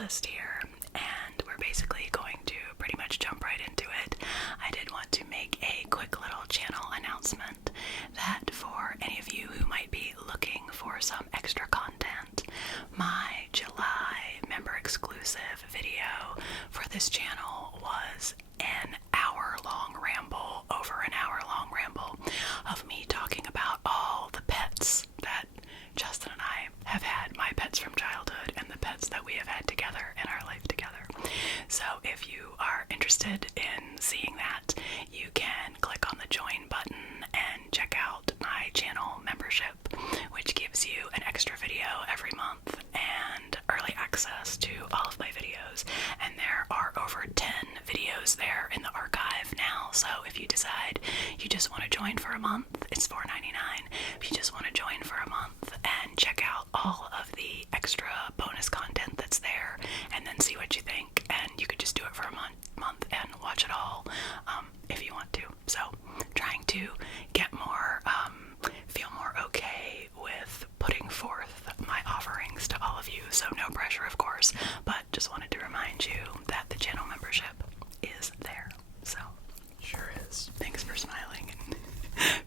list here, and we're basically going to pretty much jump right into it. I did want to make a quick little channel announcement that for any of you who might be looking for some extra content, my July member exclusive video for this channel was an hour-long ramble, over an hour-long ramble of me talking about all the pets that Justin and I have had, my pets from childhood and the pets that we have had together in our life together. So if you are interested in seeing that, you can click on the join button and check out my channel membership, which gives you an extra video every month and early access to all of my videos. And there are over 10 videos there in the archive now, so if you decide you just want to join for a month, it's $4.99. If you just want to join for a month and check out all of the extra bonus content that's there and then see what you think, and you could just do it for a month and watch it all if you want to. So trying to get more, feel more okay with putting forth my offerings to all of you, so no pressure of course, but just wanted to remind you that the channel membership is there. So sure is. Thanks for smiling and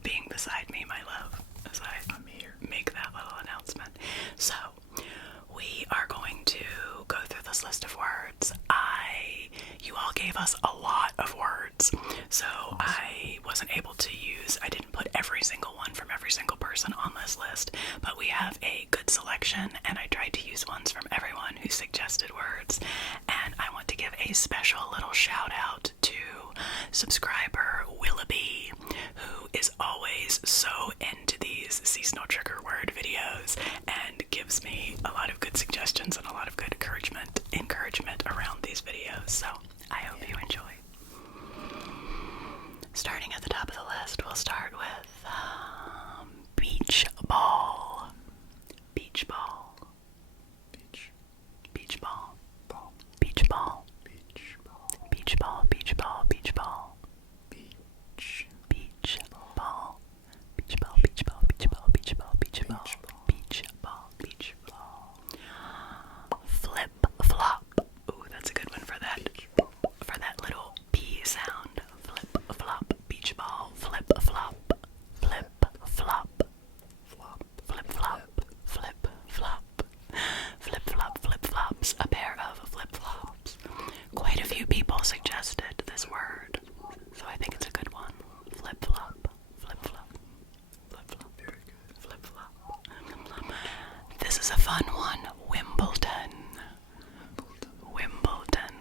being beside me, my love, as I'm here. make that little announcement. So we are going to go through this list of words. You all gave us a lot of words, so awesome. I didn't put every single one from every single person on this list, but we have a good selection, and I tried to use ones from everyone who suggested words. And I want to give a special little shout out to subscriber Willoughby, who is always so into these seasonal trigger word videos and gives me a lot of good suggestions and a lot of good encouragement around these videos. So I hope you enjoy. Starting at the top of the list, we'll start with beach ball. Beach ball. Beach ball. Beach ball. Beach ball. Beach ball. Beach ball. Beach ball. Beach ball. Beach ball. Beach ball. Beach ball. Beach ball. Beach ball. Beach ball. Beach ball. Flip flop. Ooh, that's a good one for that. For that little P sound. Flip flop. Beach ball. Flip flop. Flip flop. Flop. Flip flop. Flip flop. Flip flop. Flip flops. A pair of flip flops. Quite a few people suggested this word, so I think it's a good one. Flip flop. Flip flop. Flip flop. Very good. Flip flop. This is a fun one. Wimbledon. Wimbledon.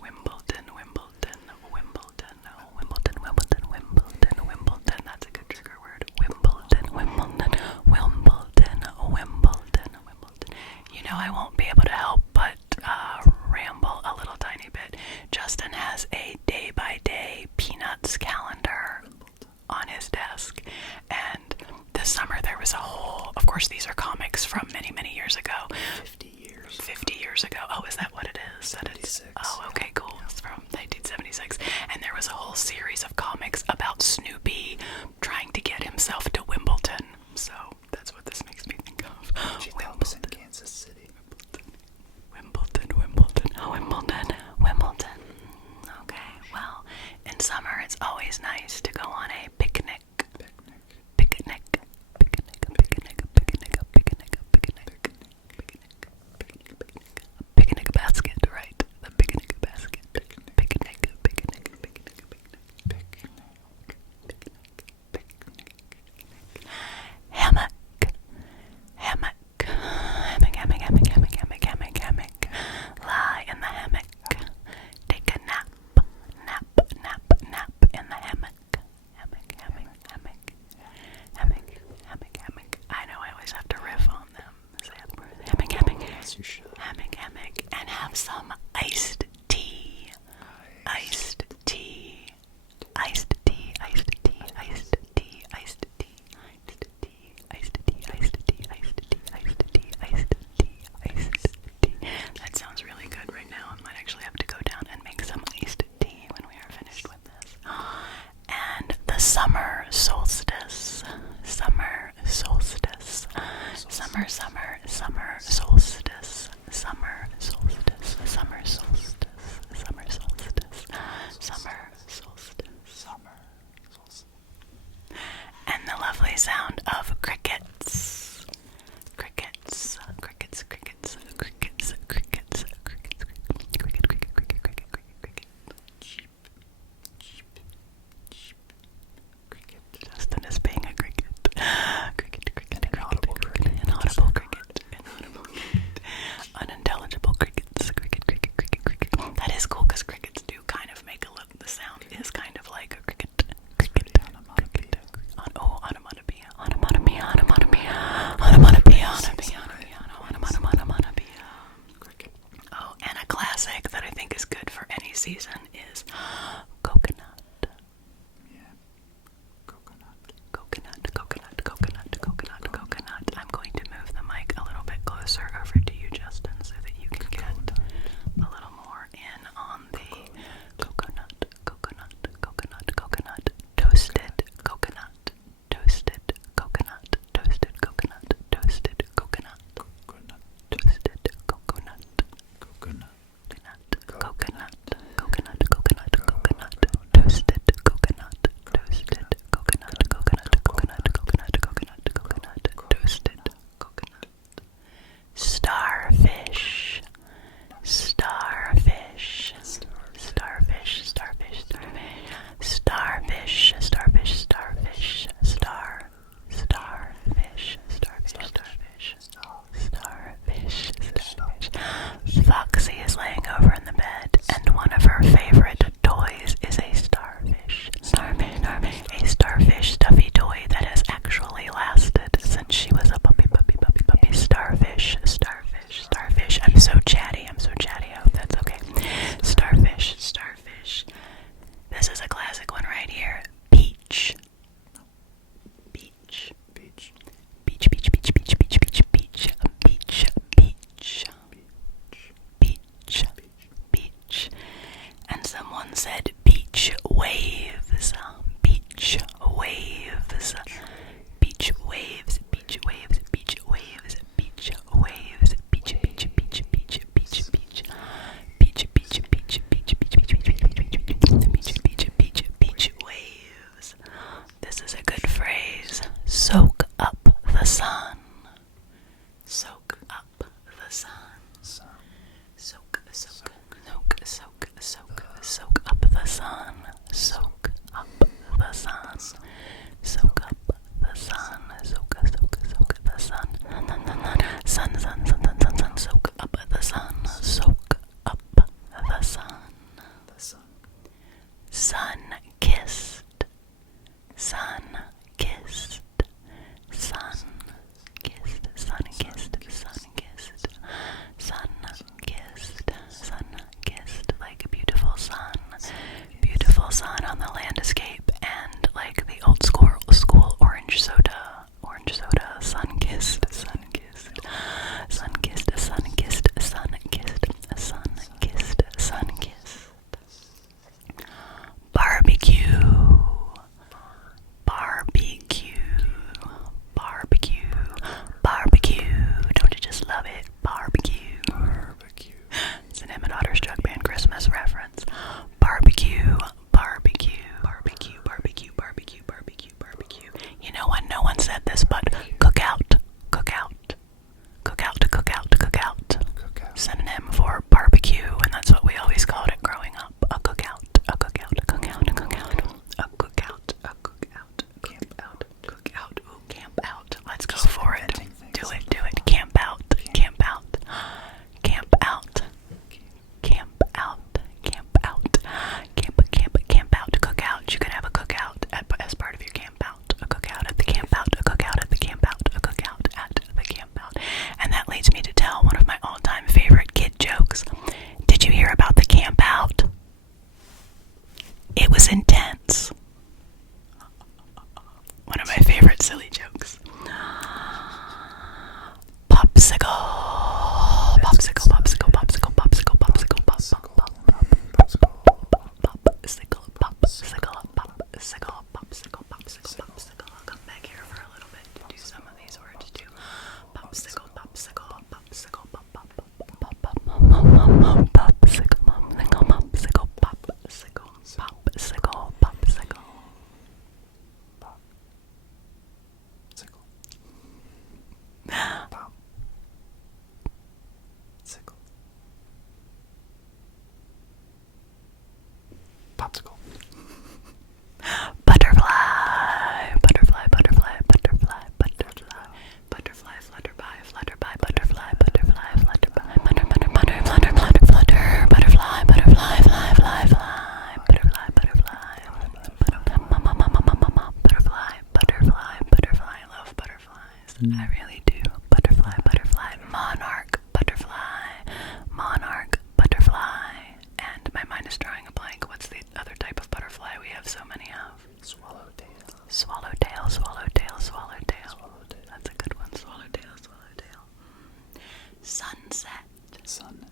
Wimbledon. Wimbledon. Wimbledon. Wimbledon. Wimbledon. Wimbledon. Wimbledon. That's a good trigger word. Wimbledon. Wimbledon. Wimbledon. Wimbledon. Wimbledon. You know, I won't be able to help but ramble a little tiny bit. Justin has a day-by-day Peanuts calendar on his desk, and this summer there was a whole, of course these are comics from many, many years ago. 50 years. 50 years ago. Oh, is that what it is? 76. Oh, okay, cool. It's from 1976. And there was a whole series of comics about Snoopy trying to get himself to Wimbledon. So that's what this makes me think of. That was in Kansas City. Wimbledon. Oh, Wimbledon. Okay, well, in summer it's always nice to go on a picnic. Picnic basket, right? The picnic basket. Picnic. Hammock. Lie in the hammock. Take a nap in the hammock. Hammock. I know I always have to riff on them. Say hammock. Yes, you should. Hammock, and have some iced tea. Iced tea. That sounds really good right now. I might actually have to go down and make some iced tea when we are finished with this. And the summer solstice. Summer solstice.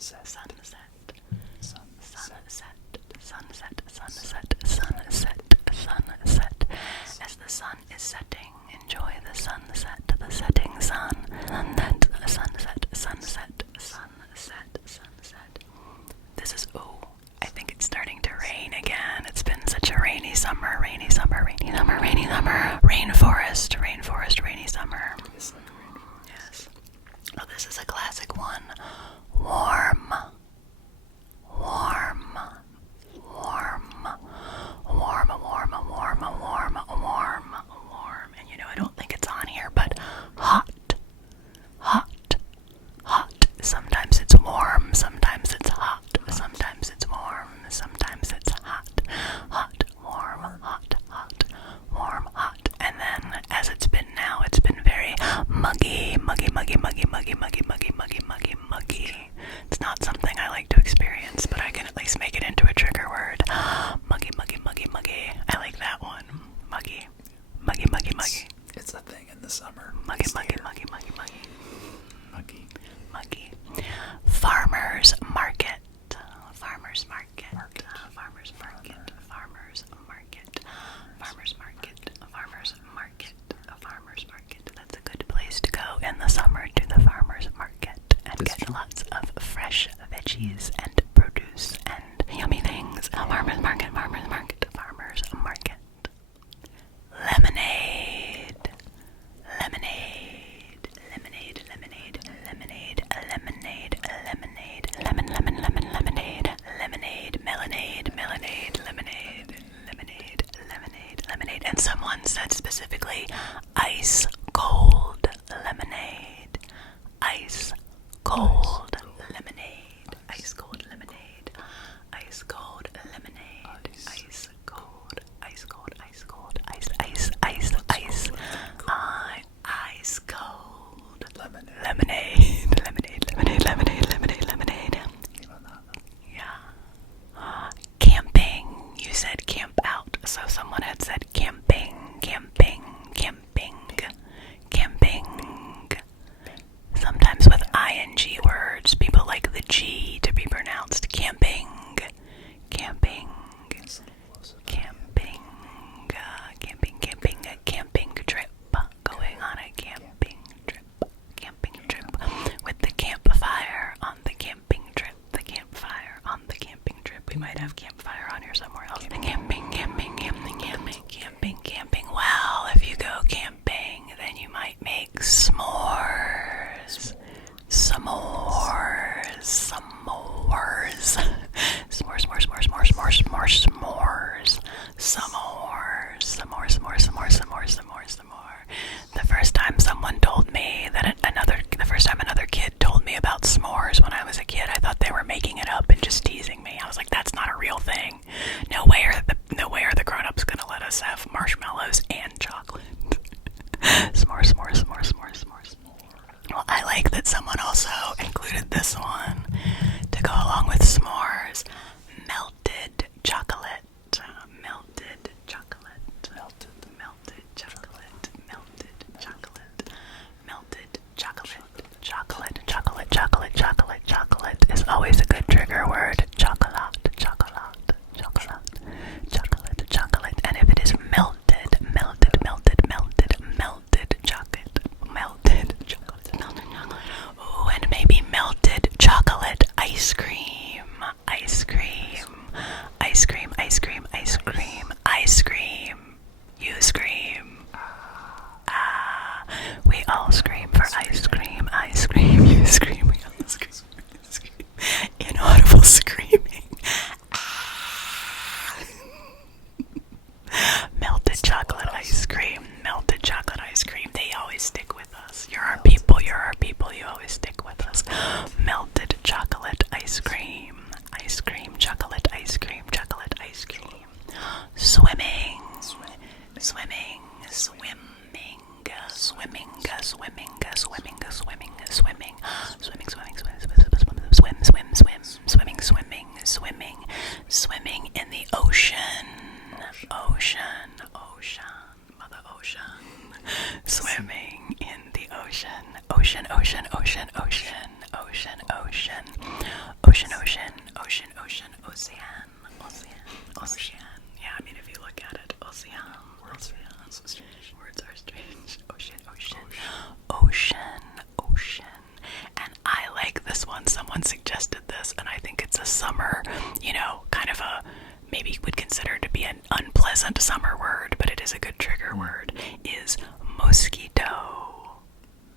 Sunset. Sunset. Sunset. Sunset. Sunset. Sunset. Sunset. As the sun is setting, enjoy the sunset, the setting sun. Sunset. Sunset. Sunset. Sunset. Sunset. This is, I think it's starting to rain again. It's been such a rainy summer, rainy summer, rainy summer, rainy summer. Rainforest, rainforest, rainy summer. It's like a rainforest. Yes. Oh, this is a classic one. Warm. Warm. Warm. Warm, warm, warm, warm, warm, warm. And you know, I don't think it's on here, but hot. Hot. Hot. Sometimes it's warm, sometimes it's hot. Sometimes it's warm, sometimes it's hot. Hot, warm, hot, hot, warm, hot. And then as it's been now, it's been very muggy, muggy, muggy, muggy, muggy, muggy, muggy, muggy, muggy, muggy. It's not something I like to experience, but I can at least make it into a trigger word. Muggy, muggy, muggy, muggy. I like that one. Muggy. Muggy, muggy, muggy. It's a thing in the summer. Muggy, muggy, muggy, muggy, muggy. Muggy. Muggy. Farmers market. Farmers market. Farmers market. Farmers market. Farmers market. Farmers market. Farmers market. That's a good place to go in the summer, to the farmers market, and get lots of fresh veggies and produce and yummy things. Farmers market. Farmers market. Farmers market. Lemonade. Lemonade. Lemonade. Lemonade. Lemonade. Lemonade. Lemonade. Lemon. Lemon. Lemon. Lemonade. Lemonade. Melonade. Melonade. Lemonade. Lemonade. Lemonade. Lemonade. And someone said specifically, ice cold lemonade. Ice cold lemonade. Ice cold lemonade. Ice cold lemonade. Ice cold. Ice cold. Ice cold. Ice. Ice. Ice. Ice. Ice cold Lemonade. lemonade. Lemonade. Lemonade. Lemonade. Lemonade. Lemonade. Yeah. Camping. You said camp out, so someone had said camping. Camping. Camping. Camping. Sometimes with ing words, people like the G to be pronounced camping. Camping. Camping. Camping. Camping. A camping trip. Going on a camping trip. Camping trip. With the campfire on the camping trip. The campfire on the camping trip. We might have campfire on here somewhere else. Camping, camping, camping, camping, camping, camping. Well, if you go camping, then you might make s'mores. S'mores. S'mores. S'mores, s'mores, s'mores, s'mores, s'mores, s'mores, s'mores. S'mores. S'mores, s'mores, s'mores, s'mores, s'mores, s'mores. The first time someone told me that the first time another kid told me about s'mores when I was a kid, I thought they were making it up and just teasing me. I was like, that's not a real thing. No way are the grown-ups gonna let us have marshmallows and chocolate. S'mores, s'mores, s'mores, s'mores, s'mores. Well, I like that someone also included this one to go along with s'mores. Melted chocolate. Melted chocolate. Melted chocolate. Melted chocolate. Melted chocolate. Chocolate, chocolate, chocolate, chocolate, chocolate is always a good trigger word. Chocolate, chocolate, chocolate, chocolate, chocolate. And if it is melted, melted, melted, melted, melted chocolate, melted chocolate, melted chocolate. Ooh, and maybe melted chocolate ice cream, ice cream, ice cream, ice cream, ice cream, ice cream. You scream. We all scream for ice cream, ice cream, you scream, we all scream, scream. Inaudible screaming. Melted chocolate ice cream, melted chocolate ice cream, they always stick with us. You're our people, you always stick with us. Melted chocolate ice cream, chocolate ice cream, chocolate ice cream. Swimming, swimming, swimming. Swimming, swimming, swimming, swimming, swimming, swimming, swimming in the ocean, Mother Ocean, swimming in the ocean, ocean, ocean, ocean, ocean, ocean, ocean, ocean, ocean. Yeah, I mean, if you look at it, ocean, Words ocean. are so strange. Words are strange. Ocean, ocean, ocean, ocean. And I like this one. Someone suggested this, and I think it's a summer, you know, kind of a, maybe would consider to be an unpleasant summer word, but it is a good trigger word, is mosquito.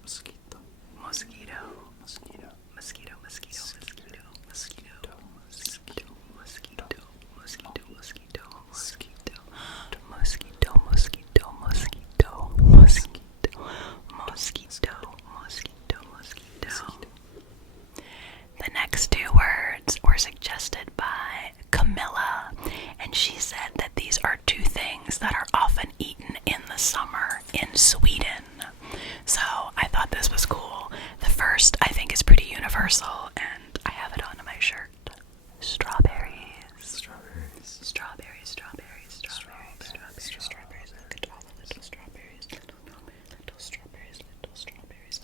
Mosquito. Mosquito. Mosquito. Mosquito, mosquito, mosquito, mosquito, mosquito, mosquito, mosquito, mosquito, mosquito, mosquito, mosquito, mosquito, mosquito, mosquito, mosquito. The next two words were suggested by Camilla, and she said that these are two things that are often eaten in the summer in Sweden. So I thought this was cool. The first, I think, is pretty universal, and I have it on my shirt. Strawberries. Strawberries. Strawberries, strawberries, strawberries, strawberries, strawberries. Look at all the little strawberries. Little strawberries, little strawberries.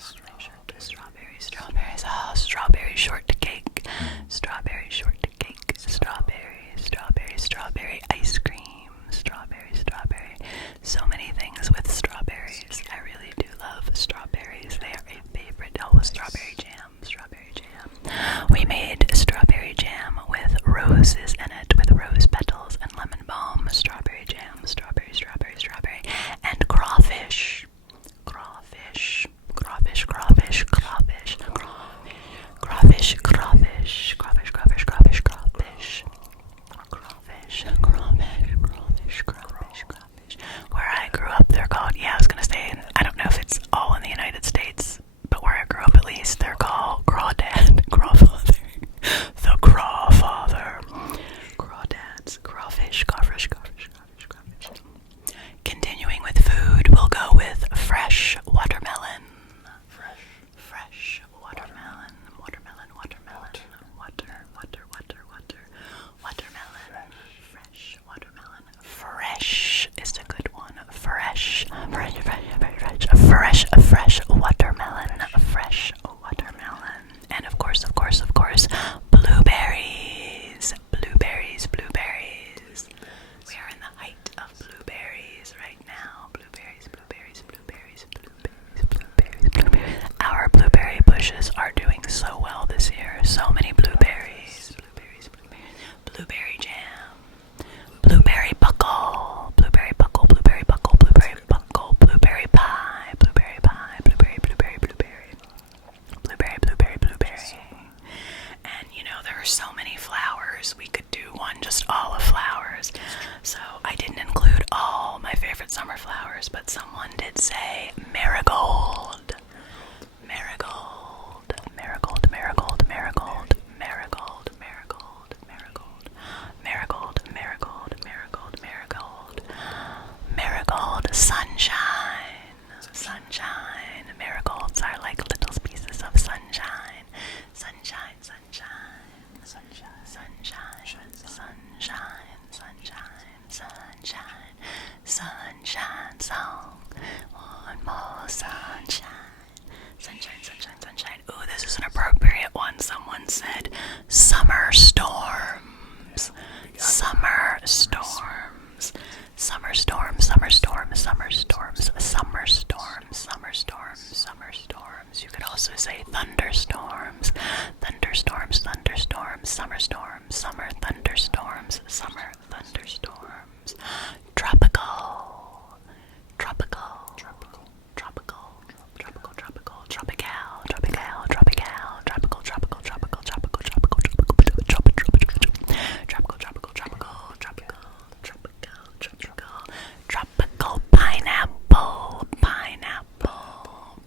Strawberries, strawberries. Oh, strawberry shortcake. Strawberry shortcake. Strawberry, strawberry, strawberry ice cream. Strawberry, strawberry. So many things with strawberries. I really do love strawberries. They are a favorite. Oh, strawberry jam. Strawberry jam. We made strawberry jam with roses in it, with rose petals and lemon balm. Strawberry jam. Strawberry, strawberry, strawberry. And crawfish. Crawfish. Crawfish, crawfish, crawfish. Crawfish, crawfish, crawfish, crawfish, crawfish, crawfish. Crawfish, crawfish, crawfish, crawfish, crawfish. Where I grew up, they're called, yeah, I was gonna say, I don't know if it's all in the United States, but where I grew up at least, they're called crawdad, crawfather, the crawfather, crawdads, crawfish, crawfish, crawfish, crawfish, crawfish. Continuing with food, we'll go with fresh watermelon. Fresh watermelon, watermelon, watermelon, watermelon, fresh watermelon. Fresh is a good one. Fresh watermelon, fresh watermelon. And of course, blueberries. We are in the height of blueberries right now. Blueberries. Our blueberry bushes are doing so well this year. So many blueberries. Blueberry jam. Blueberry buckle. Blueberry pie. Blueberry. And you know, there are so many flowers. We could do one just all of flowers. So I didn't include all my favorite summer flowers, but someone did say marigold. Marigold. Sunshine. Marigolds are like little pieces of sunshine. Sunshine. Song. One more sunshine. Sunshine. Ooh, this is an appropriate one. Someone said summer storms. Summer storms. You could also say thunderstorms. Summer thunderstorms. Tropical. Tropical pineapple. Pineapple.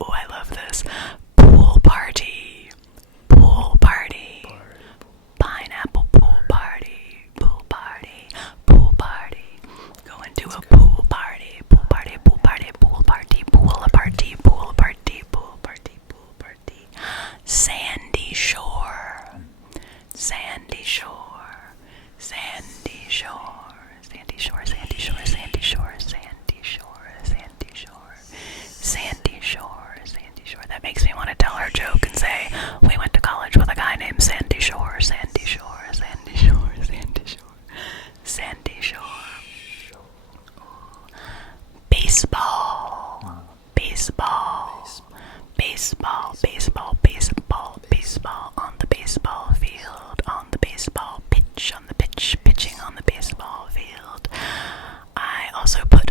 Oh, I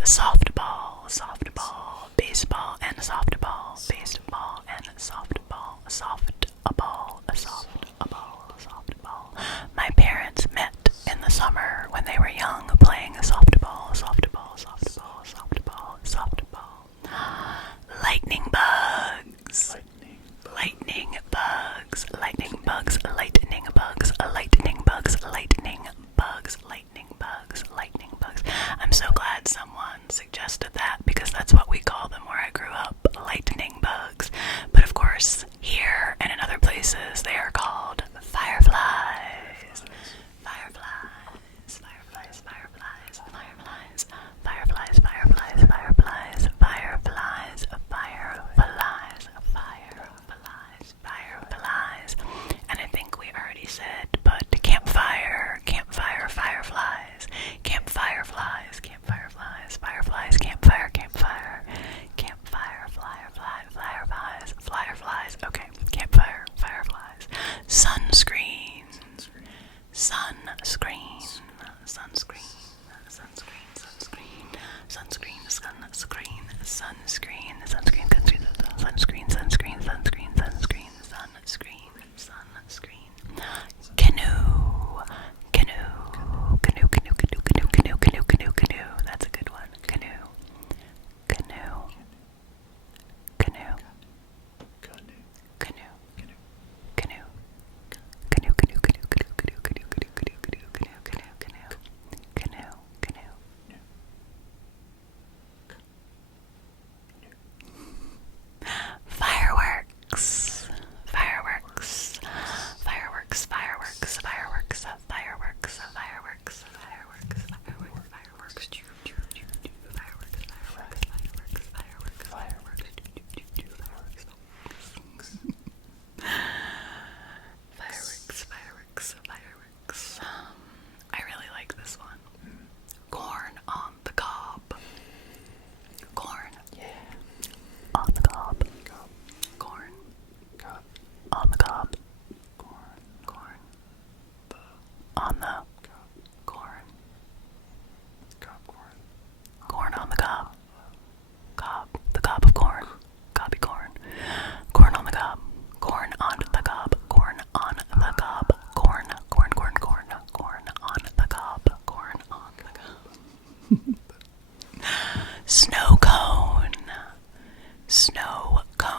softball, softball, baseball and softball, baseball and softball, softball, softball, softball. My parents met in the summer when they were young playing softball, softball, softball, softball, softball. Lightning bugs. Lightning bugs, lightning bugs, lightning bugs, lightning bugs, lightning bugs, lightning bugs, lightning bugs. I'm so glad someone suggested that because that's what we call them where I grew up, lightning bugs. But of course, here and in other places, they are called fireflies. Fireflies, fireflies, fireflies, fireflies, fireflies, fireflies, fireflies, fireflies, fireflies, fireflies, fireflies. And I think we already said, but campfire, campfire, fireflies, campfire flies, campfire flies, fireflies, campfire, campfire, campfire, firefly, fireflies, fireflies. Okay, campfire, fireflies, sunscreen, sunscreen, sunscreen, sunscreen, sunscreen, sunscreen, sunscreen, sunscreen, sunscreen, sunscreen, sunscreen, sunscreen, sunscreen, sunscreen, sunscreen, canoe, canoe, canoe, canoe, canoe, canoe, canoe, canoe, canoe, canoe. That's a good one. Canoe, canoe, canoe, canoe, canoe, canoe, canoe, canoe, canoe, canoe, canoe, canoe, canoe, canoe, canoe, canoe, canoe, canoe. Fireworks, fireworks, fireworks, fireworks, fireworks, fireworks, fireworks, fireworks, fireworks, fireworks, choo choo choo choo, fireworks, fireworks, fireworks, fireworks, fireworks, choo choo choo, fireworks, fireworks, fireworks, fireworks. I really like this one. Corn on the cob. Corn. Yeah. On the cob. Corn. Cob. On the cob. Corn. Corn. The. On the. Cob. Corn. Cob corn. Corn on the cob. Cob. The cob of corn. Cobby corn. Corn on the cob. Corn on the cob. Corn on the cob. Corn. Corn. Corn. Corn. Corn on the cob. Corn on the cob. Snow cone. Snow cone.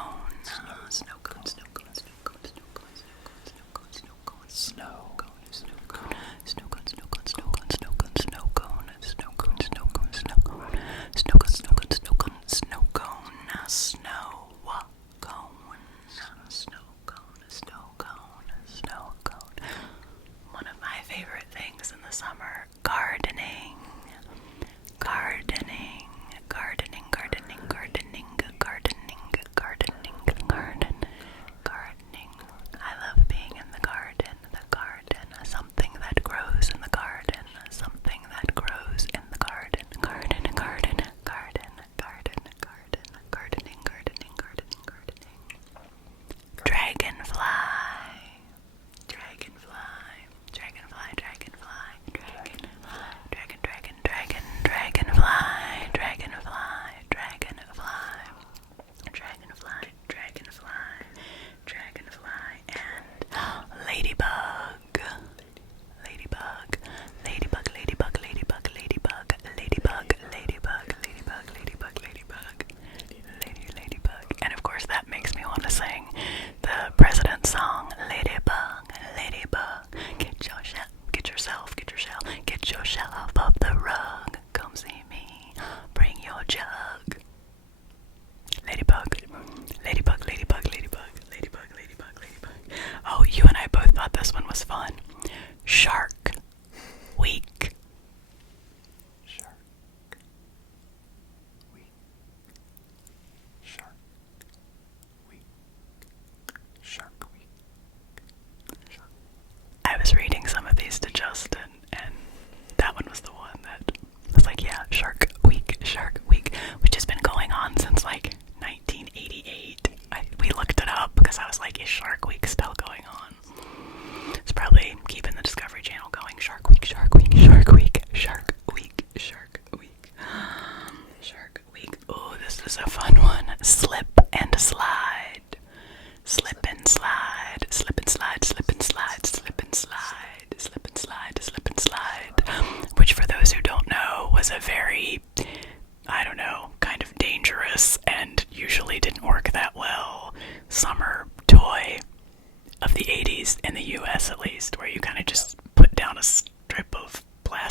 Snow cone. Snow cone. Snow cone. Snow cone. Snow cone. Snow cone. Snow cone. Snow cone. Snow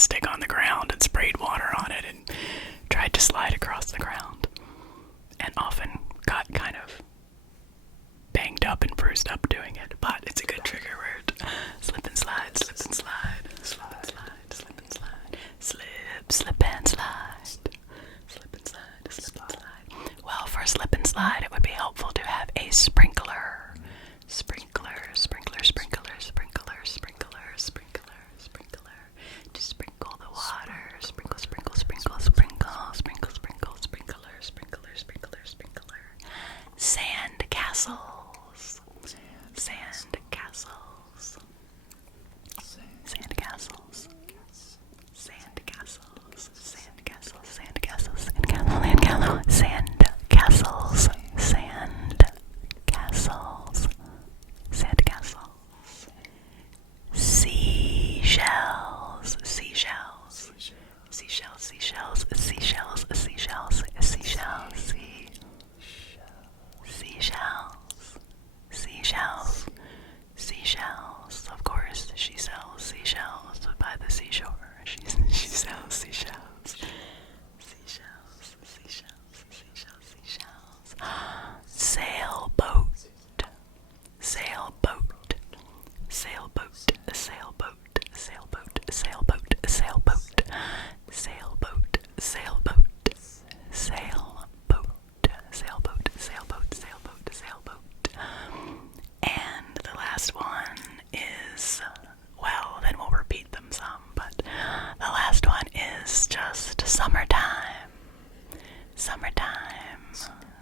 stick on the ground and sprayed water on it and tried to slide across the ground. And often got kind of banged up and bruised up doing it, but it's a good trigger word. Slip and slide, slip and slide, slip and slide, slip and slide, slip and slide, slip and slide, slip and slide. Well, for slip and slide, it would be helpful to have a sprinkler. Sprinkler, sprinkler, sprinkler, sprinkler, sprinkler, sprinkler, sprinkler. To sprinkle the water. Sprinkle, sprinkle, sprinkle, sprinkle, sprinkle, sprinkle, sprinkler, sprinkler, sprinkler, sprinkler. Sand castles. Sand castles. Sand castles. Sand castles. Sand castles. Sand castles. Sand castles. Sand castles. Sand castles. Sand castles. Seashells. Seashells. Seashells. Seashells. Seashells. Seashells. Seashells. Seashells. Seashells. Seashells. Of course, she sells seashells by the seashore. She sells seashells. Seashells. Seashells. Seashells. Seashells. Sailboat. Sailboat. Sailboat. Sailboat. Sailboat. Sailboat. Sailboat. Sailboat. Sailboat. Sailboat. Sailboat, sailboat, sailboat, sailboat. And the last one is, well, then we'll repeat them some, but the last one is just summertime. Summertime.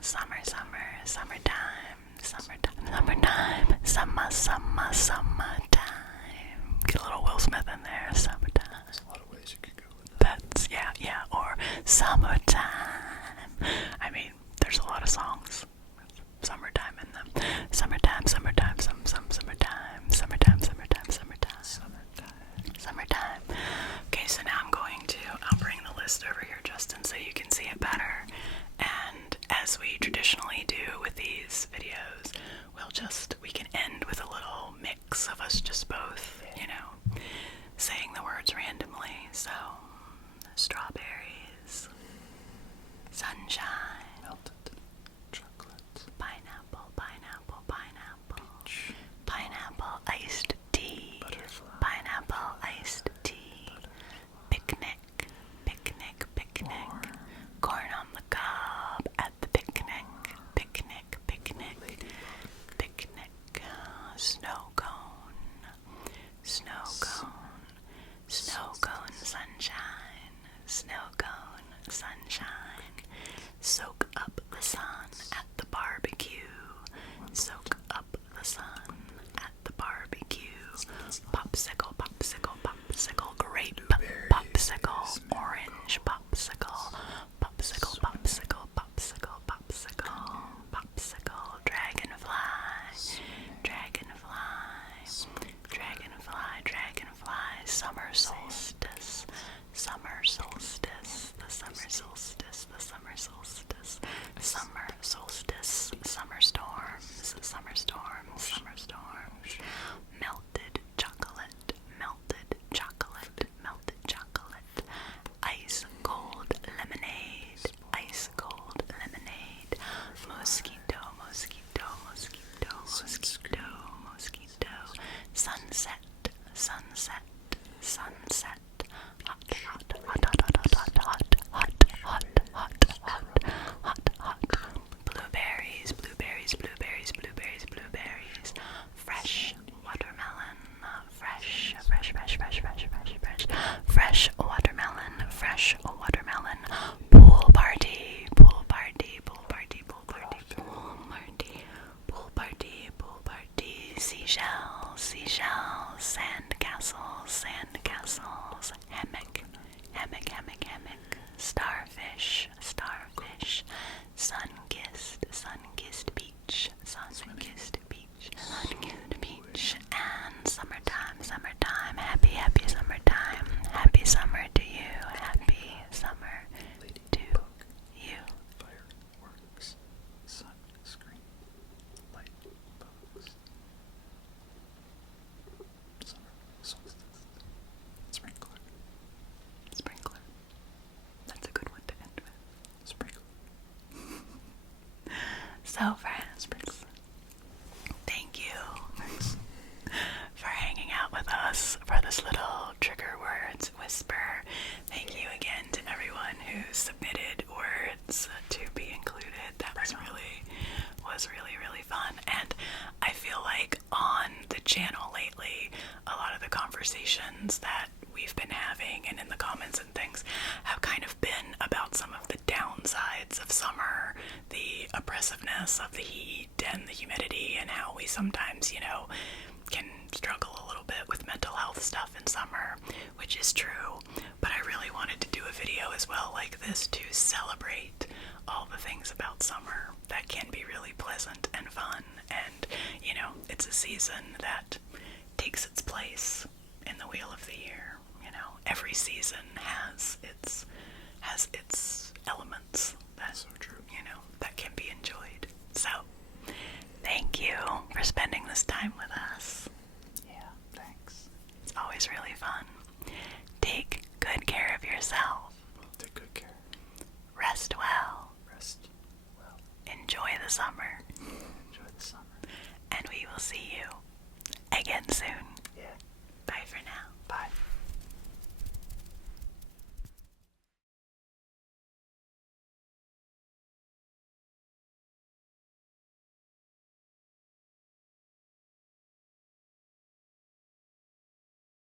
Summer, summer, summertime. Summertime, summertime. Summertime. Get a little Will Smith in there. Summertime. There's a lot of ways you could go with that. That's, yeah, or summertime. I mean, there's a lot of songs with summertime in them. Summertime, summertime, summertime, summertime, summertime, summertime. Summertime. Okay, so now I'll bring the list over here, Justin, so you can see it better. And as we traditionally do with these videos, we can end with a little mix of us just both, saying the words randomly. So, strawberries, sunshine, Melted chocolate. pineapple, pineapple, pineapple, pineapple iced tea, Butterfly. pineapple iced tea, picnic, picnic, picnic, corn on the cob at the picnic, picnic, picnic, picnic, snow cone, snow cone, snow cone sunshine, snow cone sunshine. Soak up the sun at the barbecue. Soak up the sun at the barbecue. Popsicle, popsicle, popsicle, grape, popsicle, orange, popsicle, popsicle, popsicle, popsicle, popsicle, popsicle, dragonfly, dragonfly, dragonfly, dragonfly, summer solstice, summer solstice, the summer solstice, the summer solstice, summer solstice, summer storms, summer storms, summer storms, melted chocolate, melted chocolate, melted chocolate, ice cold lemonade, ice cold lemonade, mosquito, mosquito, mosquito, mosquito, mosquito, sunset, sunset, sunset, hot, hot, hot, hot, hot, hot, hot, hot, hot, hot, hot, hot, blueberries, blueberries, blueberries, blueberries, blueberries, fresh watermelon, fresh, fresh, fresh, fresh, fresh, fresh, fresh, fresh watermelon, fresh watermelon, pool party, pool party, pool party, pool party, pool party, pool party, pool party, seashells, seashells, sand castles, hammock, hammock, hammock, hammock, starfish, starfish, sun-kissed beach, sun-kissed beach, sun-kissed beach, and summertime, summertime, happy, happy summertime, happy summertime. So, friends, thank you for hanging out with us for this little trigger words whisper. Thank you again to everyone who submitted words to be included. That was really fun. And I feel like on the channel lately, a lot of the conversations that we've been having and in the comments and things have kind of been about some of the downsides of summer, the oppressiveness of the heat and the humidity, and how we sometimes, can struggle a little bit with mental health stuff in summer, which is true. But I really wanted to do a video as well like this to celebrate all the things about summer that can be really pleasant and fun. And, it's a season that takes its place in the wheel of the year. Every season has its elements that, So true. that can be enjoyed. So, thank you for spending this time with us.